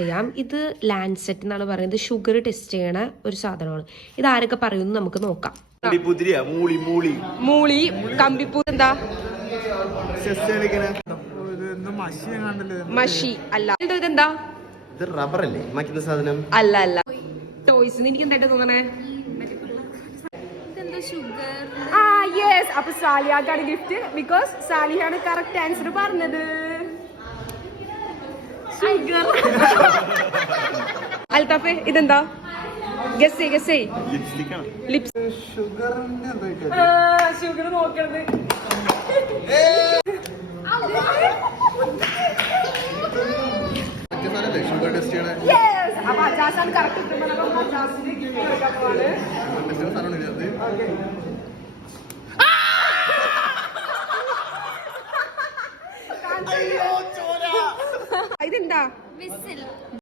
ചെയ്യാം. ഇത് ലാൻസെറ്റ് എന്നാണ് പറയുന്നത്. ഷുഗർ ടെസ്റ്റ് ചെയ്യണ ഒരു സാധനമാണ്. ഇത് ആരൊക്കെ പറയുന്നു നമുക്ക് നോക്കാം. മൂളി, കമ്പിപ്പൂ, എന്താ മഷി അല്ല, ഇതെന്താ റബ്ബർ അല്ലേ മാറ്റുന്ന സാധനം? അല്ല അല്ല. ടോയ്സ് എനിക്ക് എന്തായിട്ട് തോന്നണേ? യെസ്. അപ്പൊ സാലിയാക്കാണ് ഗിഫ്റ്റ്. ബിക്കോസ് സാലിയാണ് കറക്റ്റ് ആൻസർ പറഞ്ഞത്. അൽത്താഫെ ഇതെന്താ? Guess lips. ഷുഗർ നോക്കണത്. അപ്പൊ അജാസാണ് കറക്റ്റ് ഇതെന്താ?